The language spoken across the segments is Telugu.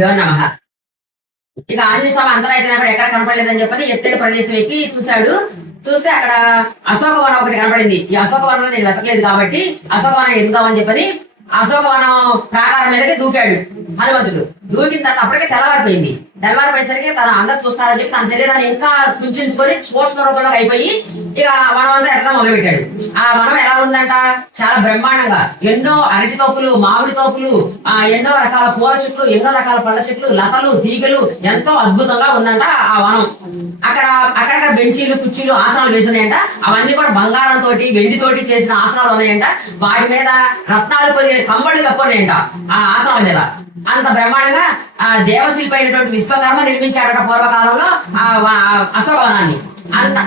నమః. ఇక ఆంజనేయ స్వామి అంతరం అయిపోయినప్పుడు ఎక్కడ కనపడలేదని చెప్పని ఎత్తైన ప్రదేశం ఎక్కి చూశాడు. చూస్తే అక్కడ అశోకవనం ఒకటి కనపడింది. ఈ అశోకవనంలో నేను వెతకలేదు కాబట్టి అశోకవనం ఎక్కుదామని చెప్పని అశోకవనం ప్రాకారం మీదకి దూకాడు హనుమంతుడు. దూకిన తర్వాత అప్పటికే తెల్లవారిపోయింది. తెల్లవారిపోయేసరికి తన అందరు చూస్తారని చెప్పి తన శరీరాన్ని ఇంకా కుంచుకొని సూక్ష్మ రూపంలో అయిపోయి ఇక వనం అంతా ఎత్తడం మొదలుపెట్టాడు. ఆ వనం ఎలా ఉందంట, చాలా బ్రహ్మాండంగా ఎన్నో అరటి తోపులు, మామిడి తోపులు, ఎన్నో రకాల పూల చెట్లు, ఎన్నో రకాల పళ్ళ చెట్లు, లతలు, తీగలు, ఎంతో అద్భుతంగా ఉందంట ఆ వనం. అక్కడక్కడ బెంచీలు, కుర్చీలు, ఆసనాలు వేసినాయంట. అవన్నీ కూడా బంగారంతో, వెండితోటి చేసిన ఆసనాలు ఉన్నాయంట. వాటి మీద రత్నాలు పొందిన కంబళ్ళు కప్పున్నాయంట ఆ ఆసనాల మీద. అంత బ్రహ్మాండంగా ఆ దేవశిల్పి అయినటువంటి విశ్వకర్మ నిర్మించాడట పూర్వకాలంలో ఆ అశోకవనాన్ని. అంత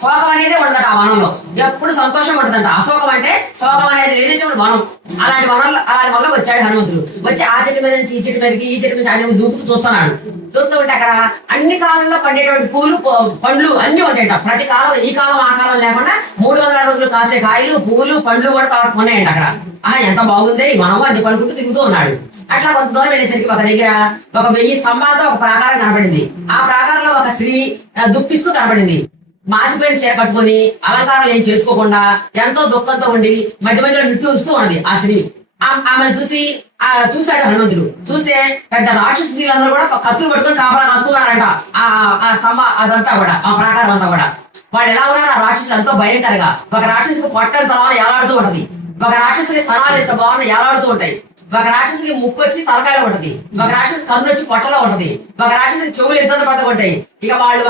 శోకం అనేది ఉండదట ఆ వనంలో. ఎప్పుడు సంతోషం ఉంటుందంట. అశోకం అంటే శోకం అనేది లేనటువంటి వనం. అలాంటి వనంలో వచ్చాడు హనుమంతుడు. వచ్చి ఆ చెట్టు మీద నుంచి ఈ చెట్టు మీదకి, ఈ చెట్టు మీద ఆ చెట్టు దూకుతూ చూస్తున్నాడు. చూస్తూ ఉంటే అక్కడ అన్ని కాలంలో పండేటువంటి పూలు, పండ్లు అన్ని ఉంటాయంట. ప్రతి కాలం, ఈ కాలం ఆ కాలం లేకుండా 300 రోజులు కాసే కాయలు, పువ్వులు, పండ్లు కూడా ఉన్నాయంట అక్కడ. ఎంత బాగుంది ఈ వనం అని అనుకుంటూ తిరుగుతూ ఉన్నాడు. అట్లా కొంత దూరం వెళ్ళేసరికి ఒక దగ్గర ఒక 1000 స్తంభాలతో ఒక ప్రాకారం కనపడింది. ఆ ప్రాకారంలో ఒక స్త్రీ దుఃఖిస్తూ కనపడింది. మాసిపోయిన చీర కట్టుకుని అలంకారాలు ఏం చేసుకోకుండా ఎంతో దుఃఖంతో ఉండి మధ్య మధ్యలో నిట్టూరుస్తూ ఉన్నది ఆ స్త్రీ. ఆమెను చూశాడు హనుమంతుడు. చూస్తే పెద్ద రాక్షస స్త్రీలందరూ కూడా కత్తులు పట్టుకుని కాపలా కాస్తున్నారంట ఆ స్తంభ అదంతా కూడా, ఆ ప్రాకారం అంతా కూడా. వాడు ఎలా ఉన్నారు ఆ రాక్షసులు ఎంతో భయంకరంగా. ఒక రాక్షసుకి పొట్టంత బాగా ఏలాడుతూ ఉంటది. ఒక రాక్షసుకి స్థలాలు ఎంత బాగా ఏలాడుతూ ఉంటాయి. ఒక రాక్షసుకి ముక్కు వచ్చి తలకాయలో ఉంటది. ఒక రాక్షసి కన్ను వచ్చి పొట్టలో ఉంటది. ఒక రాక్షసుకి చెవులు ఎంత పెద్దగా ఉంటాయి. ఇక వాళ్ళు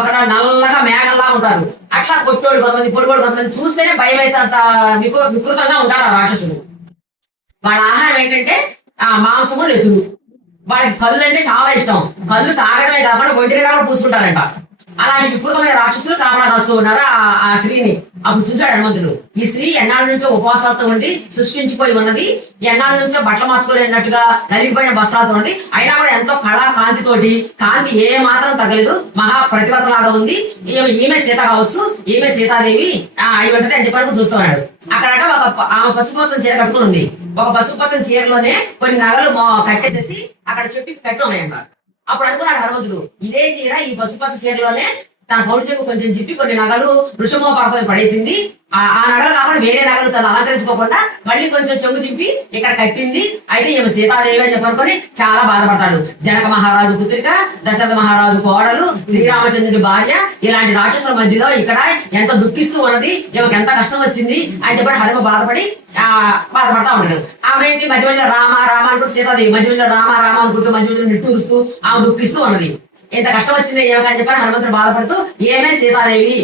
ఒక నల్లగా మేఘల్లా ఉంటారు. అట్లా పొట్టోళ్ళు కొంతమంది, పొడిగోళ్ళు కొంతమంది. చూస్తేనే భయం వేసేంత వికృతంగా ఉంటారు ఆ రాక్షసులు. వాళ్ళ ఆహారం ఏంటంటే మాంసము, నెత్తురు. వాళ్ళకి కళ్ళు అంటే చాలా ఇష్టం. కళ్ళు తాగడమే కాకుండా ఒంటిగా కూడా పూసుకుంటారంట. అలాంటి వికృతమైన రాక్షసులు కాపలా కాస్తూ ఉన్నారు ఆ స్త్రీని. అప్పుడు చూశాడు హనుమంతుడు. ఈ స్త్రీ ఎన్నాళ్ళ నుంచో ఉపవాసాలతో ఉండి సృష్టించిపోయి ఉన్నది. ఎన్నాళ్ళ నుంచో బట్టలు మార్చుకోలేనట్టుగా నలిగిపోయిన వస్త్రాలతో ఉంది. అయినా కూడా ఎంతో కళా కాంతితోటి, కాంతి ఏ మాత్రం తగలేదు. మహా ప్రతిభతలాగా ఉంది. ఈమె సీత కావచ్చు, ఈమె సీతాదేవి అయి ఉంటది అని చెప్పి చూస్తున్నాడు. అక్కడట ఆమె పసుపు పచ్చని చీర కట్టుకుని ఉంది. ఒక పసుపు పచ్చని చీరలోనే కొన్ని నగలు కట్టేసేసి అక్కడ చెట్టుకి కట్టి ఉన్నాయంట. అప్పుడు అనుకున్నాడు హనుమంతుడు, ఇదే చీర ఈ పసుపచ్చ చీరలోనే తన పౌరుషకు కొంచెం చెప్పి కొన్ని నగలు వృషమో పరపై పడేసింది. ఆ నగలు కాకుండా వేరే నగలు తను అలంకరించుకోకుండా మళ్ళీ కొంచెం చెంగు చింపి ఇక్కడ కట్టింది. అయితే ఈమె సీతాదేవి అని చెప్పనుకొని చాలా బాధపడతాడు. జనక మహారాజు పుత్రిక, దశరథ మహారాజు కోడలు, శ్రీరామచంద్రుడి భార్య, ఇలాంటి రాక్షసుల మధ్యలో ఇక్కడ ఎంత దుఃఖిస్తూ ఉన్నది, ఈమెకు ఎంత కష్టం వచ్చింది అని చెప్పి హనుమ బాధపడతా ఉంటాడు. ఆమె ఏంటి మధ్య మధ్యలో రామ రామ అనుకుంటూ, సీతాదేవి మధ్య మధ్యలో రామ రామ అనుకుంటూ మధ్య మధ్యలో నిట్టూరుస్తూ ఆమె దుఃఖిస్తూ ఉన్నది. ఎంత కష్టం వచ్చింది ఏమని చెప్పని హనుమంతుడు బాధపడుతూ ఏమే సీతాదేవి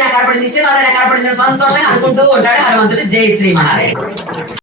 నాకు కనపడింది, సీతాదేవి నాకు కనపడింది సంతోషంగా అనుకుంటూ ఉంటాడు హనుమంతుడు. జై శ్రీమన్నారాయణ.